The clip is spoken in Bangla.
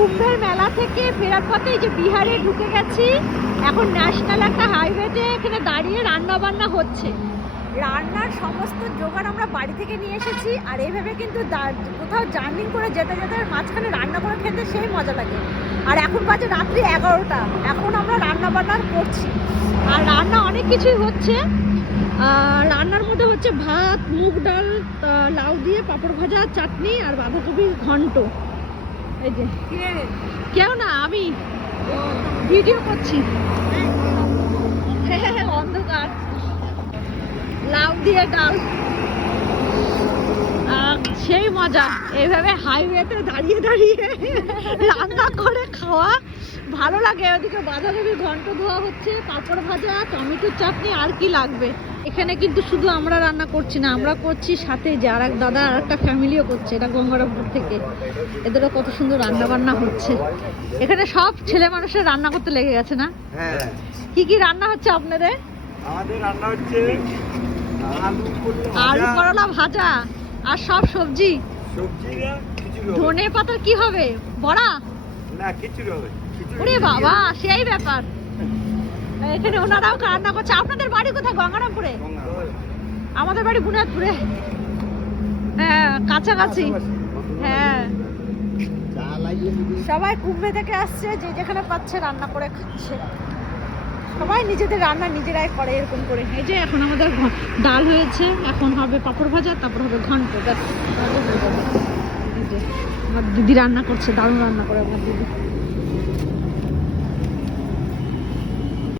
কুম্ভের মেলা থেকে ফেরার পথে যে বিহারে ঢুকে গেছি। এখন ন্যাশনাল একটা হাইওয়েতে এখানে দাঁড়িয়ে রান্না বান্না হচ্ছে। রান্নার সমস্ত জোগাড় আমরা বাড়ি থেকে নিয়ে এসেছি। আর এইভাবে কিন্তু কোথাও জার্নি করে যেতে যেতে মাঝখানে রান্না করে খেতে সেই মজা লাগে। আর এখন বাজে রাত্রি 11টা, এখন আমরা রান্না বান্না করছি। আর রান্না অনেক কিছুই হচ্ছে। রান্নার মধ্যে হচ্ছে ভাত, মুগ ডাল, লাউ দিয়ে পাঁপড় ভাজা, চাটনি আর বাঁধাকপির ঘন্ট। এই যে কেউ না, আমি ভিডিও করছি। অন্ধকার। লাউ দিয়ে ডাল, সেই মজা। এইভাবে হাইওয়েতে দাঁড়িয়ে দাঁড়িয়ে রান্না করে খাওয়া ভালো লাগে। ওদিকে বাঁধাকপির ঘন্ট ধোয়া হচ্ছে, পাঁপড় ভাজা, টমেটোর চাটনি, আর কি লাগবে। এখানে কিন্তু শুধু আমরা রান্না করছি না, আমরা করছি সাথে যে আর এক দাদা আর একটা ফ্যামিলিও করছে। এটা গঙ্গারামপুর থেকে। এদেরও কত সুন্দর রান্না বান্না হচ্ছে। এখানে সব ছেলে মানুষের রান্না করতে লেগে গেছে না? হ্যাঁ। কি কি রান্না হচ্ছে আপনাদের? আমাদের রান্না হচ্ছে আলু করলা ভাজা আর সব সবজি। সবজিরা খিচুড়ি হবে। ধনে পাতা কি হবে? বড়া না, খিচুড়ি হবে। ওরে বাবা, সেই ব্যাপার। এখানে ওনারাও রান্না করছে। আপনাদের বাড়ি কোথায়? গঙ্গারামপুরে? আমাদের বাড়ি বুনিয়াদপুরে। হ্যাঁ, কাছাকাছি। হ্যাঁ, সবাই কুম্ভে থেকে আসছে, যে যেখানে পাচ্ছে রান্না করে খাচ্ছে। সবাই নিজেদের রান্না নিজেরাই করে এরকম করে। এই যে এখন আমাদের ডাল হয়েছে, এখন হবে পাঁপড় ভাজা, তারপর হবে ঘন্ট। ব্যাস, আমার দিদি রান্না করছে, দারুণ রান্না করে আমার দিদি।